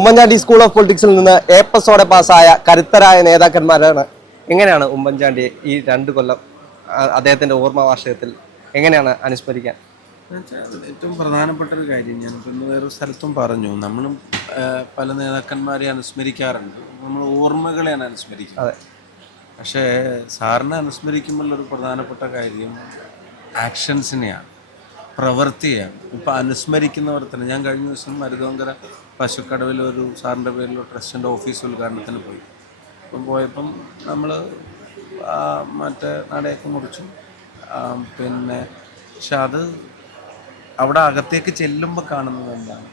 Oommen Chandy school of പൊളിറ്റിക്സിൽ നിന്ന് A പ്ലസോടെ പാസ്സായ കരുത്തരായ നേതാക്കന്മാരാണ്. എങ്ങനെയാണ് ഉമ്മൻചാണ്ടി ഈ രണ്ട് കൊല്ലം അദ്ദേഹത്തിന്റെ ഓർമ്മ വാർഷികത്തിൽ എങ്ങനെയാണ് അനുസ്മരിക്കാൻ? ഏറ്റവും പ്രധാനപ്പെട്ട ഒരു കാര്യം ഞാൻ ഇന്ന് വേറൊരു സ്ഥലത്തും പറഞ്ഞു. നമ്മളും പല നേതാക്കന്മാരെ അനുസ്മരിക്കാറുണ്ട്. നമ്മൾ ഓർമ്മകളെയാണ് അനുസ്മരിക്കുന്നത്. അതെ. പക്ഷേ സാറിനെ അനുസ്മരിക്കുമ്പോൾ ഒരു പ്രധാനപ്പെട്ട കാര്യം ആക്ഷൻസിനെയാണ് പ്രവൃത്തിയാണ് ഇപ്പം അനുസ്മരിക്കുന്നവർ തന്നെ. ഞാൻ കഴിഞ്ഞ ദിവസം മരുതോങ്കര പശുക്കടവിൽ ഒരു സാറിന്റെ പേരിൽ ട്രസ്റ്റിന്റെ ഓഫീസ് ഉദ്ഘാടനത്തിന് പോയി. അപ്പം പോയപ്പം നമ്മൾ മറ്റേ നടയൊക്കെ മുറിച്ചു. പിന്നെ പക്ഷെ അത് അവിടെ അകത്തേക്ക് ചെല്ലുമ്പോൾ കാണുന്നത് എന്താണ്?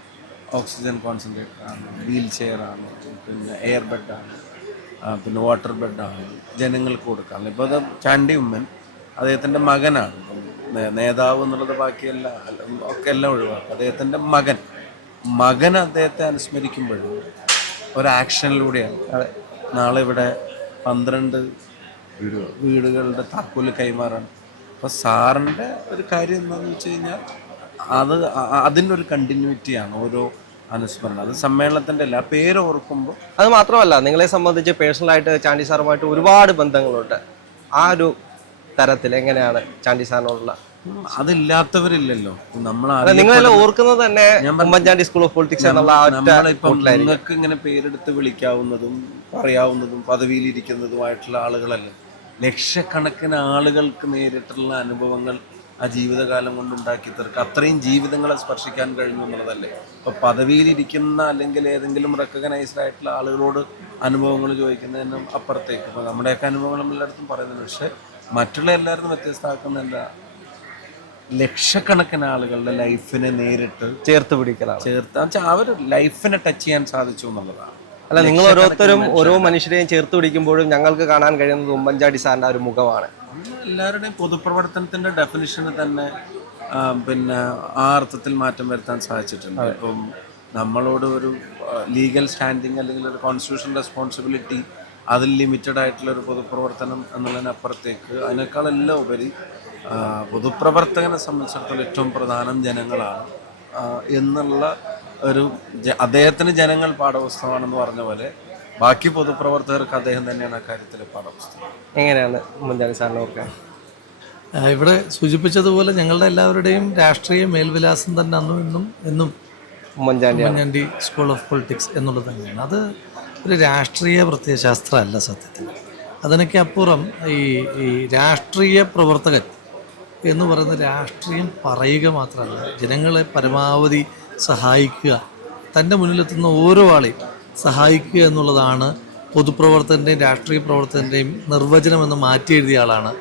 ഓക്സിജൻ കോൺസെൻട്രേറ്റർ ആണ് വീൽ ചെയർ ആണ് പിന്നെ എയർ ബെഡാണ് പിന്നെ വാട്ടർ ബെഡാണ് ജനങ്ങൾക്ക് കൊടുക്കാറുണ്ട് ഇപ്പോൾ അത് ചാണ്ടി ഉമ്മൻ അദ്ദേഹത്തിന്റെ മകനാണ്. നേതാവ് എന്നുള്ളത് ബാക്കിയല്ല ഒക്കെ എല്ലാം ഒഴിവാക്കും. അദ്ദേഹത്തിന്റെ മകൻ മകൻ അദ്ദേഹത്തെ അനുസ്മരിക്കുമ്പോഴും ഒരാക്ഷനിലൂടെയാണ് അതെ. നാളെ ഇവിടെ പന്ത്രണ്ട് വീടുകളുടെ താക്കോൽ കൈമാറാണ് അപ്പോൾ സാറിന്റെ ഒരു കാര്യം എന്താണെന്ന് വെച്ച് കഴിഞ്ഞാൽ അത് അതിന്റെ ഒരു കണ്ടിന്യൂറ്റിയാണ് ഓരോ അനുസ്മരണം. അത് സമ്മേളനത്തിന്റെ എല്ലാ പേര് ഓർക്കുമ്പോൾ അത് മാത്രമല്ല നിങ്ങളെ സംബന്ധിച്ച് പേഴ്സണലായിട്ട് ചാണ്ടി സാറുമായിട്ട് ഒരുപാട് ബന്ധങ്ങളുണ്ട്. ആ ഒരു തരത്തിൽ എങ്ങനെയാണ് ചാണ്ടി സാറിനോടുള്ള? അതില്ലാത്തവരില്ലല്ലോ. നമ്മൾ നിങ്ങളെല്ലാം ഓർക്കുന്നത് തന്നെ ഉമ്മൻചാണ്ടി സ്കൂൾ ഓഫ് പൊളിറ്റിക്സ് എന്നുള്ള നിങ്ങൾക്ക് ഇങ്ങനെ പേരെടുത്ത് വിളിക്കാവുന്നതും പറയാവുന്നതും പദവിയിലിരിക്കുന്നതുമായിട്ടുള്ള ആളുകളല്ല? ലക്ഷക്കണക്കിന് ആളുകൾക്ക് നേരിട്ടുള്ള അനുഭവങ്ങൾ ആ ജീവിതകാലം കൊണ്ട് ഉണ്ടാക്കി തീർക്കുക. അത്രയും ജീവിതങ്ങളെ സ്പർശിക്കാൻ കഴിഞ്ഞു എന്നുള്ളതല്ലേ? ഇപ്പൊ പദവിയിലിരിക്കുന്ന അല്ലെങ്കിൽ ഏതെങ്കിലും റെക്കഗ്നൈസ്ഡ് ആയിട്ടുള്ള ആളുകളോട് അനുഭവങ്ങൾ ചോദിക്കുന്നതിനും അപ്പുറത്തേക്ക്. ഇപ്പൊ നമ്മുടെയൊക്കെ അനുഭവങ്ങൾ എല്ലായിടത്തും പറയുന്നുണ്ട്. പക്ഷെ മറ്റുള്ള എല്ലാവരും വ്യത്യസ്തമാക്കുന്നില്ല ലക്ഷക്കണക്കിന് ആളുകളുടെ ലൈഫിനെ നേരിട്ട് ചേർത്ത് പിടിക്കലാണ്. ചേർത്ത് അവർ ലൈഫിനെ ടച്ച് ചെയ്യാൻ സാധിച്ചു എന്നുള്ളതാണ്. അല്ല നിങ്ങൾ ഓരോരുത്തരും ഓരോ മനുഷ്യരെയും ചേർത്ത് പിടിക്കുമ്പോഴും ഞങ്ങൾക്ക് കാണാൻ കഴിയുന്നത് ഉമ്മൻചാണ്ടി സാറിന്റെ ഒരു മുഖമാണ്. എല്ലാവരുടെയും പൊതുപ്രവർത്തനത്തിന്റെ ഡെഫിനിഷന് തന്നെ പിന്നെ ആ അർത്ഥത്തിൽ മാറ്റം വരുത്താൻ സാധിച്ചിട്ടുണ്ട്. ഇപ്പം നമ്മളോട് ഒരു ലീഗൽ സ്റ്റാൻഡിങ് അല്ലെങ്കിൽ ഒരു കോൺസ്റ്റിറ്റ്യൂഷൻ റെസ്പോൺസിബിലിറ്റി അതിൽ ലിമിറ്റഡ് ആയിട്ടുള്ള ഒരു പൊതുപ്രവർത്തനം എന്നുള്ളതിനപ്പുറത്തേക്ക് അതിനേക്കാളെല്ലാം ഉപരി പൊതുപ്രവർത്തകനെ സംബന്ധിച്ചിടത്തോളം ഏറ്റവും പ്രധാനം ജനങ്ങളാണ്. എന്നുള്ള ഒരു അദ്ദേഹത്തിന് ജനങ്ങൾ പാഠപുസ്തകമാണെന്ന് പറഞ്ഞ പോലെ ബാക്കി പൊതുപ്രവർത്തകർക്ക് അദ്ദേഹം തന്നെയാണ് അക്കാര്യത്തിൽ പാഠപുസ്തകം. എങ്ങനെയാണ് ഉമ്മൻചാണ്ടി സാറിനൊക്കെ ഓർക്കാൻ ഇവിടെ സൂചിപ്പിച്ചതുപോലെ ഞങ്ങളുടെ എല്ലാവരുടെയും രാഷ്ട്രീയ മേൽവിലാസം തന്നെ അന്നും ഇന്നും എന്നും ഉമ്മൻചാണ്ടി സ്കൂൾ ഓഫ് പൊളിറ്റിക്സ് എന്നുള്ളത് തന്നെയാണ്. അത് ഒരു രാഷ്ട്രീയ പ്രത്യയശാസ്ത്രമല്ല സത്യത്തിൽ. അതിനൊക്കെ അപ്പുറം ഈ ഈ രാഷ്ട്രീയ പ്രവർത്തകൻ എന്ന് പറയുന്ന രാഷ്ട്രീയം പറയുക മാത്രമല്ല ജനങ്ങളെ പരമാവധി സഹായിക്കുക തന്റെ മുന്നിലെത്തുന്ന ഓരോ ആളെയും സഹായിക്കുക എന്നുള്ളതാണ് പൊതുപ്രവർത്തകന്റെയും രാഷ്ട്രീയ പ്രവർത്തകന്റെയും നിർവചനം എന്ന് മാറ്റി എഴുതിയ ആളാണ്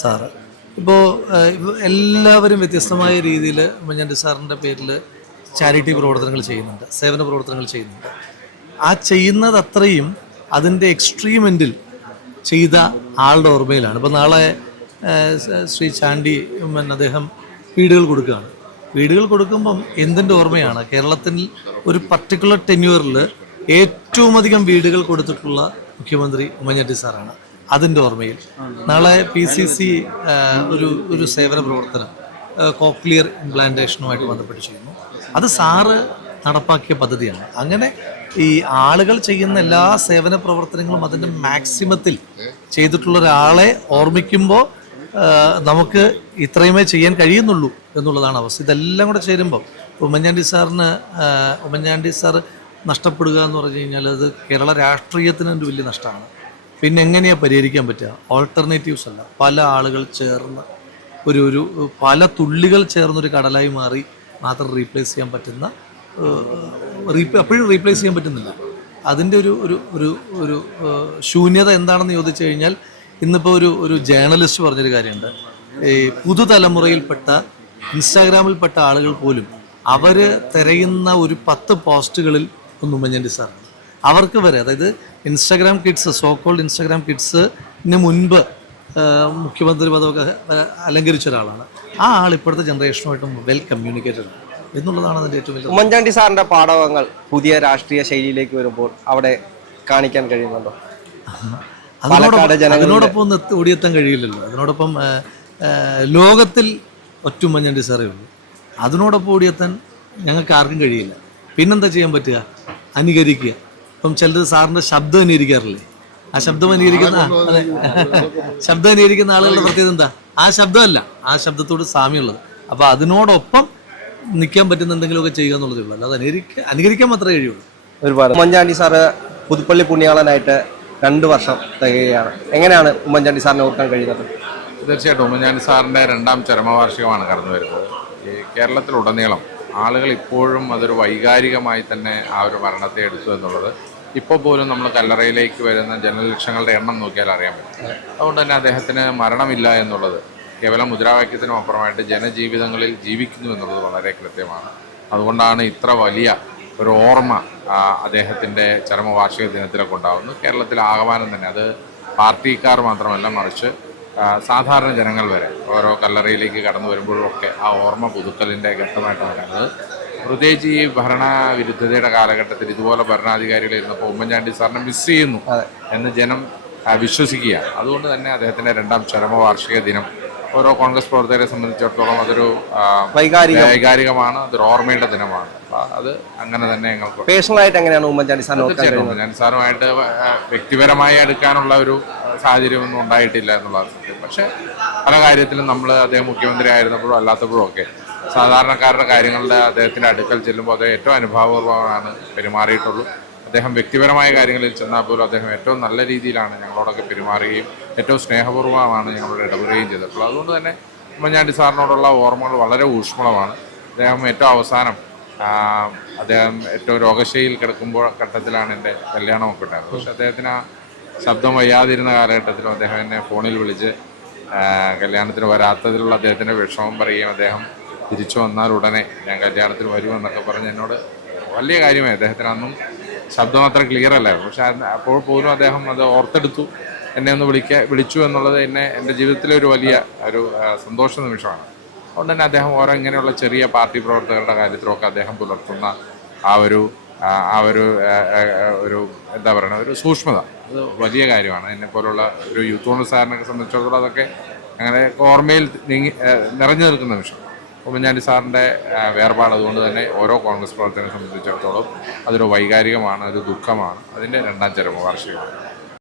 സാറ്. ഇപ്പോൾ എല്ലാവരും വ്യത്യസ്തമായ രീതിയിൽ ഉമ്മൻചാണ്ടി സാറിന്റെ പേരിൽ ചാരിറ്റി പ്രവർത്തനങ്ങൾ ചെയ്യുന്നുണ്ട് സേവന പ്രവർത്തനങ്ങൾ ചെയ്യുന്നുണ്ട്. ആ ചെയ്യുന്നത് അത്രയും അതിന്റെ എക്സ്ട്രീം എൻഡിൽ ചെയ്ത ആളുടെ ഓർമ്മയിലാണ്. ഇപ്പോൾ നാളെ ശ്രീ ചാണ്ടി ഉമ്മൻ അദ്ദേഹം വീടുകൾ കൊടുക്കുകയാണ്. വീടുകൾ കൊടുക്കുമ്പം എന്തിന്റെ ഓർമ്മയാണ്? കേരളത്തിൽ ഒരു പർട്ടിക്കുലർ ടെന്യൂറിൽ ഏറ്റവും അധികം വീടുകൾ കൊടുത്തിട്ടുള്ള മുഖ്യമന്ത്രി ഉമ്മൻചാണ്ടി സാറാണ്. അതിന്റെ ഓർമ്മയിൽ. നാളെ പി സി സി ഒരു ഒരു സേവന പ്രവർത്തനം കോക്ലിയർ ഇംപ്ലാന്റേഷനുമായിട്ട് ബന്ധപ്പെട്ട് ചെയ്യുന്നു. അത് സാറ് നടപ്പാക്കിയ പദ്ധതിയാണ്. അങ്ങനെ ഈ ആളുകൾ ചെയ്യുന്ന എല്ലാ സേവന പ്രവർത്തനങ്ങളും അതിന്റെ മാക്സിമത്തിൽ ചെയ്തിട്ടുള്ള ഒരാളെ ഓർമ്മിക്കുമ്പോൾ നമുക്ക് ഇത്രയുമേ ചെയ്യാൻ കഴിയുന്നുള്ളൂ എന്നുള്ളതാണ് അവസ്ഥ. ഇതെല്ലാം കൂടെ ചേരുമ്പോൾ ഉമ്മൻചാണ്ടി സാറിന് ഉമ്മൻചാണ്ടി സാർ നഷ്ടപ്പെടുക എന്ന് പറഞ്ഞു കഴിഞ്ഞാൽ അത് കേരള രാഷ്ട്രീയത്തിന് ഒരു വലിയ നഷ്ടമാണ്. പിന്നെ എങ്ങനെയാണ് പരിഹരിക്കാൻ പറ്റുക? ഓൾട്ടർനേറ്റീവ്സ് അല്ല. പല ആളുകൾ ചേർന്ന് ഒരു ഒരു പല തുള്ളികൾ ചേർന്നൊരു കടലായി മാറി മാത്രം റീപ്ലേസ് ചെയ്യാൻ പറ്റുന്ന എപ്പോഴും റീപ്ലേസ് ചെയ്യാൻ പറ്റുന്നില്ല. അതിന്റെ ഒരു ഒരു ഒരു ഒരു ശൂന്യത എന്താണെന്ന് ചോദിച്ചു കഴിഞ്ഞാൽ ഇന്നിപ്പോൾ ഒരു ഒരു ജേർണലിസ്റ്റ് പറഞ്ഞൊരു കാര്യമുണ്ട്. ഈ പുതുതലമുറയിൽപ്പെട്ട ഇൻസ്റ്റാഗ്രാമിൽപ്പെട്ട ആളുകൾ പോലും അവർ തിരയുന്ന ഒരു പത്ത് പോസ്റ്റുകളിൽ ഒന്ന് ഉമ്മൻചാണ്ടി സാർ അവർക്ക് വരെ അതായത് Instagram kids so called Instagram കിഡ്സിന് മുൻപ് മുഖ്യമന്ത്രി പദമൊക്കെ അലങ്കരിച്ച ഒരാളാണ്. ആ ആൾ ഇപ്പോഴത്തെ ജനറേഷനുമായിട്ടും വെൽ കമ്മ്യൂണിക്കേറ്റഡ് ആണ്. എന്നുള്ളതാണ് അതിന്റെ ഏറ്റവും വലിയ ഉമ്മൻചാണ്ടി സാറിന്റെ പാഠകങ്ങൾ പുതിയ രാഷ്ട്രീയ ശൈലിയിലേക്ക് വരുമ്പോൾ അവിടെ കാണിക്കാൻ കഴിയുന്നുണ്ടോ? അതിനോടൊപ്പം അതിനോടൊപ്പം ഒന്ന് ഓടിയെത്താൻ കഴിയില്ലല്ലോ. അതിനോടൊപ്പം ലോകത്തിൽ ഒറ്റ ഉമ്മൻചാണ്ടി സാറേ ഉള്ളൂ. അതിനോടൊപ്പം ഓടിയെത്താൻ ഞങ്ങൾക്ക് ആർക്കും കഴിയില്ല. പിന്നെന്താ ചെയ്യാൻ പറ്റുക? അനുകരിക്കുക. ഇപ്പം ചിലർ സാറിന്റെ ശബ്ദം അനുകരിക്കാറില്ലേ? ആ ശബ്ദം അനുകരിക്കുന്ന ശബ്ദം അനുകരിക്കുന്ന ആളുകളുടെ പ്രത്യേകത എന്താ? ആ ശബ്ദമല്ല. ആ ശബ്ദത്തോട് സാമ്യമുള്ളത്. അപ്പോൾ അതിനോടൊപ്പം നിൽക്കാൻ പറ്റുന്ന എന്തെങ്കിലുമൊക്കെ ചെയ്യുക എന്നുള്ളതേ ഉള്ളൂ. അല്ലാതെ അനുകരിക്കാൻ അനുകരിക്കാൻ മാത്രമേ കഴിയുള്ളൂ. ഒരുപാട്. ഉമ്മൻചാണ്ടി സാറ് പുതുപ്പള്ളി പുണ്യാളനായിട്ട് രണ്ട് വർഷം തികയാണ് എങ്ങനെയാണ് ഉമ്മൻചാണ്ടി സാറിനെ ഓർക്കാൻ കഴിയുന്നത്? തീർച്ചയായിട്ടും ഉമ്മൻചാണ്ടി സാറിന്റെ രണ്ടാം ചരമവാർഷികമാണ് കടന്നു വരുന്നത്. ഈ കേരളത്തിലുടനീളം ആളുകൾ ഇപ്പോഴും അതൊരു വൈകാരികമായി തന്നെ ആ ഒരു മരണത്തെ എടുത്തു എന്നുള്ളത് ഇപ്പോൾ പോലും നമ്മൾ കല്ലറയിലേക്ക് വരുന്ന ജനലക്ഷങ്ങളുടെ എണ്ണം നോക്കിയാൽ അറിയാൻ പറ്റും. അതുകൊണ്ട് തന്നെ അദ്ദേഹത്തിന് മരണമില്ല എന്നുള്ളത് കേവലം മുദ്രാവാക്യത്തിനും അപ്പുറമായിട്ട് ജനജീവിതങ്ങളിൽ ജീവിക്കുന്നു എന്നുള്ളത് വളരെ കൃത്യമാണ്. അതുകൊണ്ടാണ് ഇത്ര വലിയ ഒരു ഓർമ്മ അദ്ദേഹത്തിന്റെ ചരമവാർഷിക ദിനത്തിലൊക്കെ ഉണ്ടാകുന്നത് കേരളത്തിൽ ആകമാനം തന്നെ. അത് പാർട്ടിക്കാർ മാത്രമല്ല മറിച്ച് സാധാരണ ജനങ്ങൾ വരെ. ഓരോ കല്ലറയിലേക്ക് കടന്നു വരുമ്പോഴൊക്കെ ആ ഓർമ്മ പുതുക്കലിന്റെ ഘട്ടമായിട്ടാണ് കാണുന്നത് പ്രത്യേകിച്ച് ഈ ഭരണവിരുദ്ധതയുടെ കാലഘട്ടത്തിൽ ഇതുപോലെ ഭരണാധികാരികൾ ഇരുന്നപ്പോൾ ഉമ്മൻചാണ്ടി സാറിനെ മിസ് ചെയ്യുന്നു എന്ന് ജനം വിശ്വസിക്കുക അതുകൊണ്ട് തന്നെ അദ്ദേഹത്തിന്റെ രണ്ടാം ചരമവാർഷിക ദിനം ഓരോ കോൺഗ്രസ് പ്രവർത്തകരെ സംബന്ധിച്ചിടത്തോളം അതൊരു വൈകാരികമാണ് അതൊരു ഓർമ്മയുടെ ദിനമാണ്. അത് അങ്ങനെ തന്നെ ഞങ്ങൾക്ക് പേഴ്സണലായിട്ട് എങ്ങനെയാണ് ഉമ്മൻചാണ്ടി തീർച്ചയായിട്ടും കഴിയുന്നത് സാറുമായിട്ട് വ്യക്തിപരമായി എടുക്കാനുള്ള ഒരു സാഹചര്യമൊന്നും ഉണ്ടായിട്ടില്ല എന്നുള്ളതാണ് സത്യം. പക്ഷേ പല കാര്യത്തിലും നമ്മൾ അദ്ദേഹം മുഖ്യമന്ത്രി ആയിരുന്നപ്പോഴും അല്ലാത്തപ്പോഴും ഒക്കെ സാധാരണക്കാരുടെ കാര്യങ്ങളുടെ അദ്ദേഹത്തിന്റെ അടുക്കൽ ചെല്ലുമ്പോൾ അദ്ദേഹം ഏറ്റവും അനുഭാവപൂർവമാണ് പെരുമാറിയിട്ടുള്ളൂ. അദ്ദേഹം വ്യക്തിപരമായ കാര്യങ്ങളിൽ ചെന്നാൽ പോലും അദ്ദേഹം ഏറ്റവും നല്ല രീതിയിലാണ് ഞങ്ങളോടൊക്കെ പെരുമാറുകയും ഏറ്റവും സ്നേഹപൂർവമാണ് ഞങ്ങളോട് ഇടപെടുകയും ചെയ്തിട്ടുള്ളത് അതുകൊണ്ട് തന്നെ ഉമ്മൻചാണ്ടി സാറിനോടുള്ള ഓർമ്മകൾ വളരെ ഊഷ്മളമാണ്. അദ്ദേഹം ഏറ്റവും അവസാനം അദ്ദേഹം ഏറ്റവും രോഗശയിൽ കിടക്കുമ്പോൾ ഘട്ടത്തിലാണ് എന്റെ കല്യാണമൊക്കെ ഉണ്ടായത്. പക്ഷെ അദ്ദേഹത്തിന് ആ ശബ്ദം വയ്യാതിരുന്ന കാലഘട്ടത്തിലും അദ്ദേഹം എന്നെ ഫോണിൽ വിളിച്ച് കല്യാണത്തിന് വരാത്തതിലുള്ള അദ്ദേഹത്തിന്റെ വിഷമം പറയുകയും അദ്ദേഹം തിരിച്ചു വന്നാൽ ഉടനെ ഞാൻ കല്യാണത്തിന് വരുമെന്നൊക്കെ പറഞ്ഞ് എന്നോട് വലിയ കാര്യമായി അദ്ദേഹത്തിന് അന്നും ശബ്ദം അത്ര ക്ലിയർ അല്ലായിരുന്നു. പക്ഷെ അപ്പോൾ പോലും അദ്ദേഹം അത് ഓർത്തെടുത്തു. എന്നെ ഒന്ന് വിളിക്കുക വിളിച്ചു എന്നുള്ളത് എന്നെ എന്റെ ജീവിതത്തിലെ ഒരു വലിയ ഒരു സന്തോഷ നിമിഷമാണ്. അതുകൊണ്ട് തന്നെ അദ്ദേഹം ഓരോ ഇങ്ങനെയുള്ള ചെറിയ പാർട്ടി പ്രവർത്തകരുടെ കാര്യത്തിലൊക്കെ അദ്ദേഹം പുലർത്തുന്ന ആ ഒരു ആ ഒരു ഒരു എന്താ പറയുക ഒരു സൂക്ഷ്മത. അത് വലിയ കാര്യമാണ്. എന്നെ പോലുള്ള ഒരു യൂത്ത് കോൺഗ്രസ് സാറിനൊക്കെ സംബന്ധിച്ചിടത്തോളം അതൊക്കെ അങ്ങനെ ഓർമ്മയിൽ നീങ്ങി നിറഞ്ഞു നിൽക്കുന്ന നിമിഷം. ഉമ്മൻചാണ്ടി സാറിന്റെ വേർപാട് അതുകൊണ്ട് തന്നെ ഓരോ കോൺഗ്രസ് പ്രവർത്തകരെ സംബന്ധിച്ചിടത്തോളം അതൊരു വൈകാരികമാണ് ഒരു ദുഃഖമാണ്. അതിന്റെ രണ്ടാം ചരമ വാർഷികമാണ്